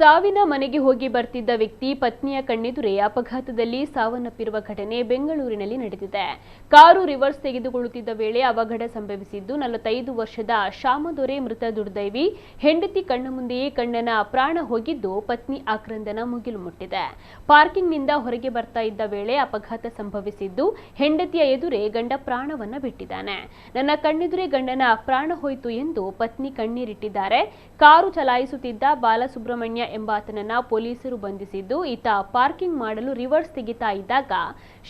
ಸಾವಿನ ಮನೆಗೆ ಹೋಗಿ ಬರ್ತಿದ್ದ ವ್ಯಕ್ತಿ ಪತ್ನಿಯ ಕಣ್ಣೆದುರೇ ಅಪಘಾತದಲ್ಲಿ ಸಾವನ್ನಪ್ಪಿರುವ ಘಟನೆ ಬೆಂಗಳೂರಿನಲ್ಲಿ ನಡೆದಿದೆ. ಕಾರು ರಿವರ್ಸ್ ತೆಗೆದುಕೊಳ್ಳುತ್ತಿದ್ದ ವೇಳೆ ಅವಘಡ ಸಂಭವಿಸಿದ್ದು 45 ವರ್ಷದ ಶ್ಯಾಮದೊರೆ ಮೃತ ದುರ್ದೈವಿ. ಹೆಂಡತಿ ಕಣ್ಣ ಮುಂದೆಯೇ ಗಂಡನ ಪ್ರಾಣ ಹೋಗಿದ್ದು ಪತ್ನಿ ಆಕ್ರಂದನ ಮುಗಿಲು ಮುಟ್ಟಿದೆ. ಪಾರ್ಕಿಂಗ್ನಿಂದ ಹೊರಗೆ ಬರ್ತಾ ಇದ್ದ ವೇಳೆ ಅಪಘಾತ ಸಂಭವಿಸಿದ್ದು ಹೆಂಡತಿಯ ಎದುರೇ ಗಂಡ ಪ್ರಾಣವನ್ನ ಬಿಟ್ಟಿದ್ದಾನೆ. ನನ್ನ ಕಣ್ಣೆದುರೇ ಗಂಡನ ಪ್ರಾಣ ಹೋಯಿತು ಎಂದು ಪತ್ನಿ ಕಣ್ಣೀರಿಟ್ಟಿದ್ದಾರೆ. ಕಾರು ಚಲಾಯಿಸುತ್ತಿದ್ದ ಬಾಲಸುಬ್ರಹ್ಮಣ್ಯ ಎಂಬಾತನನ್ನ ಪೊಲೀಸರು ಬಂಧಿಸಿದ್ದು, ಈತ ಪಾರ್ಕಿಂಗ್ ಮಾಡಲು ರಿವರ್ಸ್ ತೆಗಿತಾ ಇದ್ದಾಗ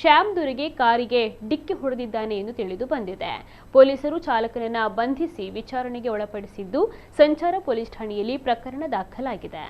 ಶ್ಯಾಮ್ ದೊರೆಗೆ ಕಾರಿಗೆ ಡಿಕ್ಕಿ ಹೊಡೆದಿದ್ದಾನೆ ಎಂದು ತಿಳಿದು ಬಂದಿದೆ. ಪೊಲೀಸರು ಚಾಲಕನನ್ನ ಬಂಧಿಸಿ ವಿಚಾರಣೆಗೆ ಒಳಪಡಿಸಿದ್ದು, ಸಂಚಾರ ಪೊಲೀಸ್ ಠಾಣೆಯಲ್ಲಿ ಪ್ರಕರಣ ದಾಖಲಾಗಿದೆ.